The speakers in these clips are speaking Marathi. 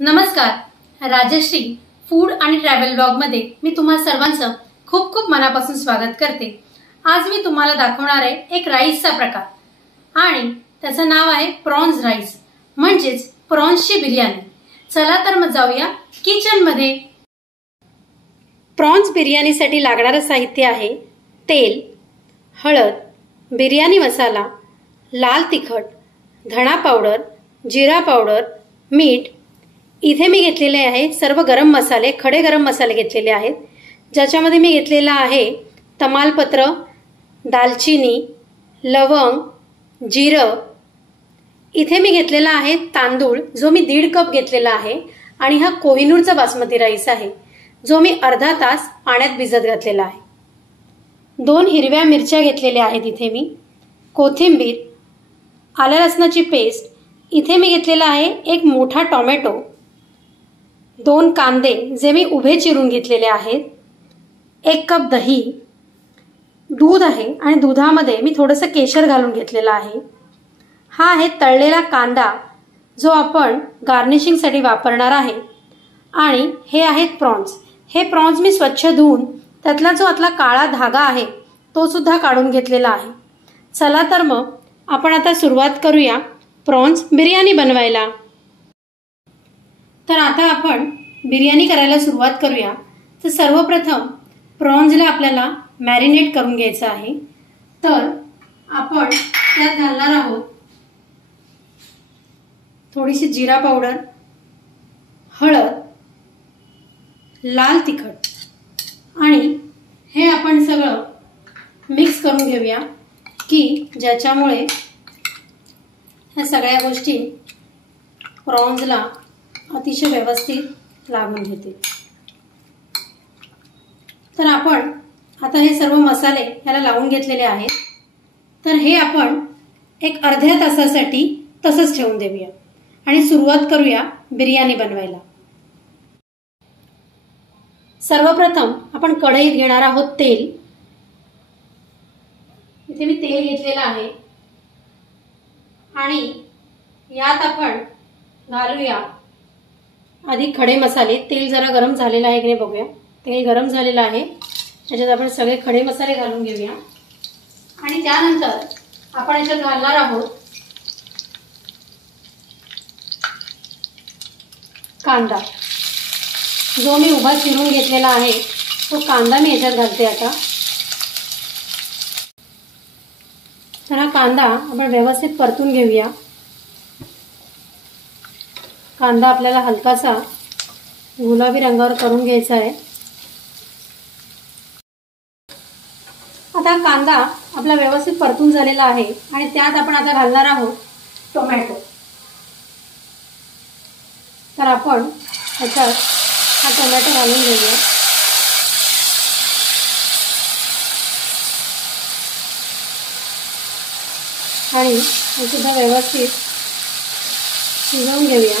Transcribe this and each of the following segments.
नमस्कार, राजश्री फूड आणि ट्रॅव्हल ब्लॉग मध्ये मी तुम्हा सर्वांचं खूप खूप मनापासून स्वागत करते। आज मी तुम्हाला दाखवणार आहे एक राईसचा प्रकार आणि त्याचं नाव आहे प्रॉन्स राईस म्हणजेच प्रॉन्सची बिर्याणी। चला तर मग जाऊया किचन मध्ये। प्रॉन्स बिर्याणीसाठी लागणारे साहित्य आहे तेल, हळद, बिर्याणी मसाला, लाल तिखट, धणा पावडर, जिरा पावडर, मीठ। इथे मी घेतलेले आहे सर्व गरम मसाले, खडे गरम मसाले घेतलेले आहेत, ज्याच्यामध्ये मी घेतलेला आहे तमालपत्र, दालचिनी, लवंग, जिरं। इथे मी घेतलेला आहे तांदूळ जो मी 1.5 कप घेतलेला आहे आणि हा कोहिनूरचा बासमती राईस आहे जो मी अर्धा तास पाण्यात भिजत घातलेला आहे। 2 हिरव्या मिरच्या घेतलेल्या आहेत इथे मी, कोथिंबीर, आलं लसणाची पेस्ट। इथे मी घेतलेला आहे एक मोठा टोमॅटो, 2 कांदे जे मी उभे चिरून घेतलेले आहेत, 1 कप दही, दूध आहे आणि दुधामध्ये मी थोडंसं केशर घालून घेतलेला आहे। हा आहे तळलेला कांदा जो आपण गार्निशिंगसाठी वापरणार आहे आणि हे आहेत प्रॉन्स। हे प्रॉन्स मी स्वच्छ धुवून त्यातला जो आतला काळा धागा आहे तो सुद्धा काढून घेतलेला आहे। चला तर मग आपण आता सुरुवात करूया प्रॉन्स बिर्याणी बनवायला। तर आता आपण बिर्याणी करायला सुरुवात करूया। तर सर्वप्रथम प्रॉन्सला आपल्याला मॅरिनेट करून घ्यायचं आहे। तर आपण त्यात घालणार आहोत थोडीशी जिरा पावडर, हळद, लाल तिखट आणि हे आपण सगळं मिक्स करून घेऊया की ज्याच्यामुळे ह्या सगळ्या गोष्टी प्रॉन्सला अतिशय व्यवस्थित लागून घेतील। तर आपण आता हे सर्व मसाले याला लावून घेतलेले आहेत। तर हे आपण एक अर्ध्या तासासाठी तसंच ठेवून देऊया आणि सुरुवात करूया बिर्याणी बनवायला। सर्वप्रथम आपण कढईत घेणार आहोत तेल। इथे मी तेल घेतलेलं आहे आणि यात आपण घालूया आधी खडे मसाले। तेल जरा गरम झालेलं आहे की नाही बघूया। तेल गरम झालेलं आहे, त्याच्यात आपण सगळे खडे मसाले घालून घेऊया आणि त्यानंतर आपण याच्यात घालणार आहोत कांदा जो मी उभा चिरून घेतलेला आहे, तो कांदा मी याच्यात घालते आता। तर हा कांदा आपण व्यवस्थित परतून घेऊया। कांदा आपल्याला हलकासा गुलाबी रंगावर करून घ्यायचा आहे। आता कांदा आपला व्यवस्थित परतून झालेला आहे आणि त्यात आपण आता घालणार आहोत टोमॅटो। तर आपण याच्यात हा टोमॅटो घालून घेऊया आणि हे सुद्धा व्यवस्थित शिजवून घेऊया।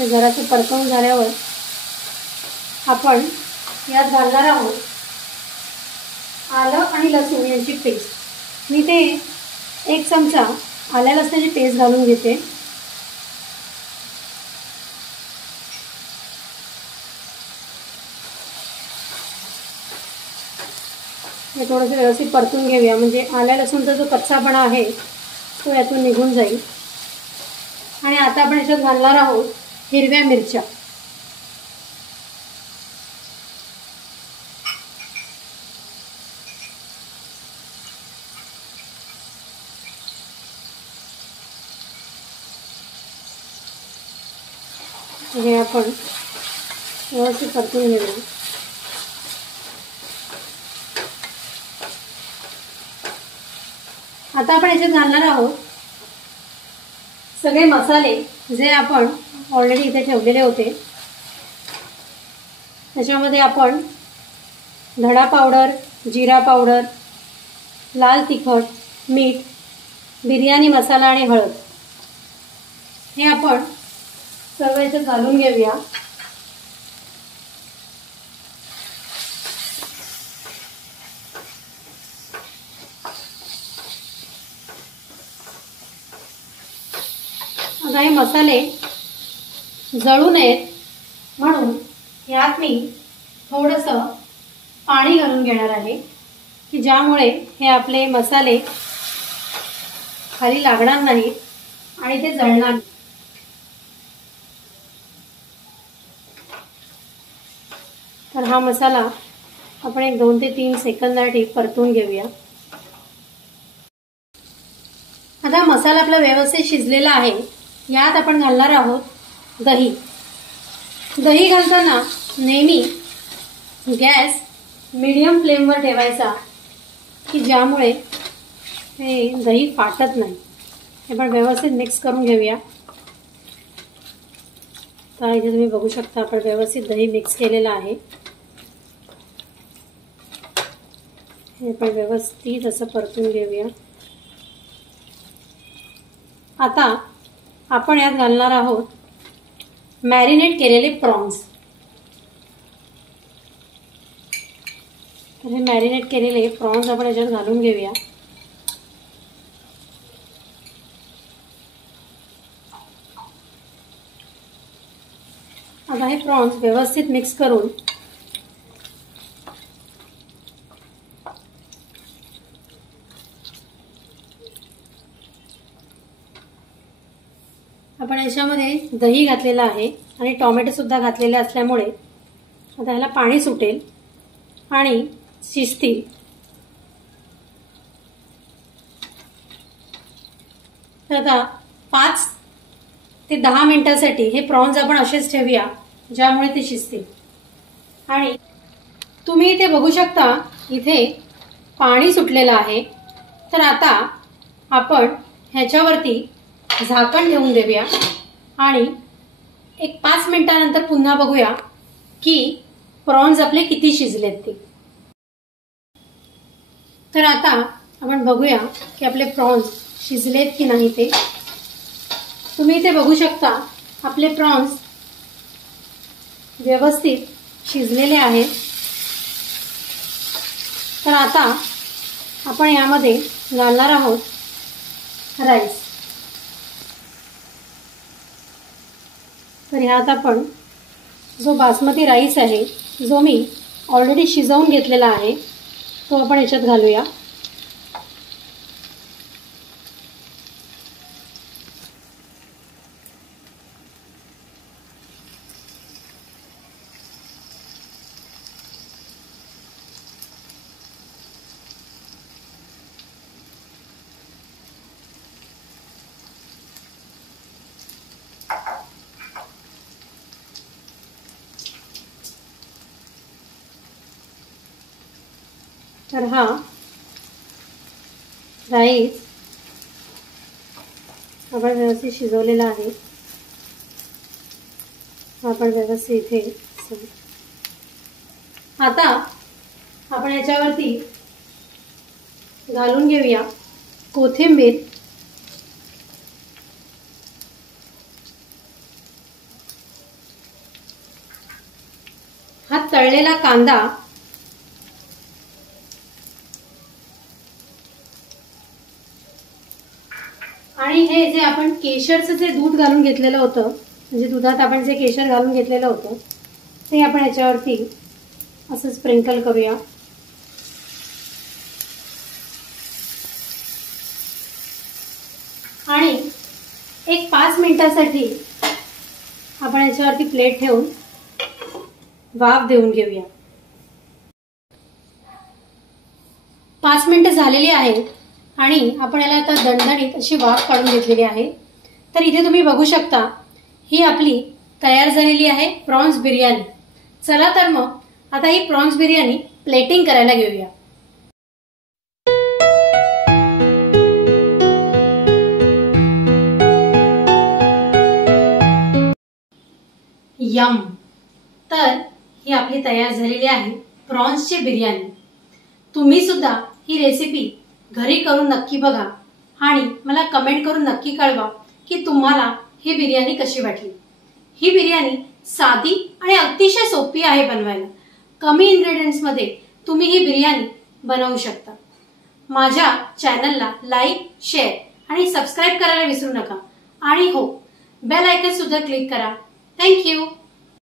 जरासे परतवून झाल्यावर आपण यात घालणार आहोत आलं आणि लसूण यांची पेस्ट। मी ते 1 चमचा आल्या लसणाची पेस्ट घालून घेते। हे थोडंसं व्यवस्थित परतून घेऊया म्हणजे आल्या लसूणचा जो कच्चापणा आहे तो यातून निघून जाईल। आणि आता आपण याच्यात घालणार आहोत हिरव्या मिरच्या। हे आपण व्यवस्थित परतून घेऊया। आता आपण याच्यात घालणार आहोत सगळे मसाले जे आपण ऑलरेडी इथे ठेवलेले होते। त्याच्यामध्ये आपण धणा पावडर, जिरा पावडर, लाल तिखट, मीठ, बिर्याणी मसाला आणि हळद हे आपण सर्व याच्यात घालून घेऊया। आता हे मसाले जळू नयेत म्हणून यात मी थोडंसं पाणी घालून घेणार आहे की ज्यामुळे हे आपले मसाले खाली लागणार नाहीत आणि ते जळणार. तर हा मसाला आपण एक 2 ते 3 सेकंदासाठी परतून घेऊया. आता मसाला आपला व्यवस्थित शिजलेला आहे. यात आपण घालणार आहोत दही. दही घालताना नेहमी गॅस मीडियम फ्लेमवर ठेवायचा की ज्यामुळे हे दही फाटत नाही. हे पण व्यवस्थित मिक्स करून घेऊया. तर इथे तुम्ही बघू शकता आपण व्यवस्थित दही मिक्स केलेलं आहे. हे पण व्यवस्थित असं परतून घेऊया. आता आपण यात घालणार आहोत मॅरिनेट केलेले प्रॉन्स. तर हे मॅरिनेट केलेले प्रॉन्स आपण याच्यात घालून घेऊया. आता हे प्रॉन्स व्यवस्थित मिक्स करून आपण याच्यामध्ये दही घातलेलं आहे आणि टोमॅटो सुद्धा घातलेले असल्यामुळे आता ह्याला पाणी सुटेल आणि शिजतील. तर आता 5 ते 10 मिनिटांसाठी हे प्रॉन्स आपण असेच ठेवूया ज्यामुळे ते शिजतील. आणि तुम्ही इथे बघू शकता इथे पाणी सुटलेलं आहे. तर आता आपण ह्याच्यावरती झाकण ठेवून देऊया आणि एक 5 मिनिटांनंतर पुन्हा बघूया की प्रॉन्स आपले किती शिजलेत ते. तर आता आपण बघूया की आपले प्रॉन्स शिजलेत की नाही ते. तुम्ही इथे बघू शकता आपले प्रॉन्स व्यवस्थित शिजलेले आहेत. तर आता आपण यामध्ये घालणार आहोत राईस. तर ह्यात आपण जो बासमती राईस आहे जो मी ऑलरेडी शिजवून घेतलेला आहे तो आपण याच्यात घालूया. तर हा राईस आपण व्यवस्थित शिजवलेला आहे. आपण व्यवस्थित इथे आता आपण याच्यावरती घालून घेऊया कोथिंबीर. हा तळलेला कांदा आणि हे जे आपण केशरचं जे दूध घालून घेतलेलं होतं म्हणजे दुधात आपण जे केशर घालून घेतलेलं होतं ते आपण याच्यावरती असं स्प्रिंकल करूया. आणि एक 5 मिनिटांसाठी आपण याच्यावरती प्लेट ठेवून वाफ देऊन घेऊया. 5 मिनिटं झालेली आहेत आणि आपण याला आता दणदणीत अशी वाफ काढून घेतलेली आहे. तर इथे तुम्ही बघू शकता ही आपली तयार झालेली आहे प्रॉन्स बिर्याणी. चला तर मग आता ही प्रॉन्स बिर्याणी प्लेटिंग करायला घेऊया. यम. तर ही आपली तयार झालेली आहे प्रॉन्सची बिर्याणी. तुम्ही सुद्धा ही रेसिपी घरी करून नक्की बघा आणि मला कमेंट करून नक्की कळवा की तुम्हाला ही बिर्याणी कशी वाटली. ही बिर्याणी साधी आणि अतिशय सोपी आहे बनवायला. कमी इन्ग्रेडियंट्स मध्ये तुम्ही ही बिर्याणी बनवू शकता. माझ्या चॅनलला लाईक, शेअर आणि सबस्क्राईब करायला विसरू नका. आणि हो, बेल आयकॉन सुद्धा क्लिक करा. थँक्यू.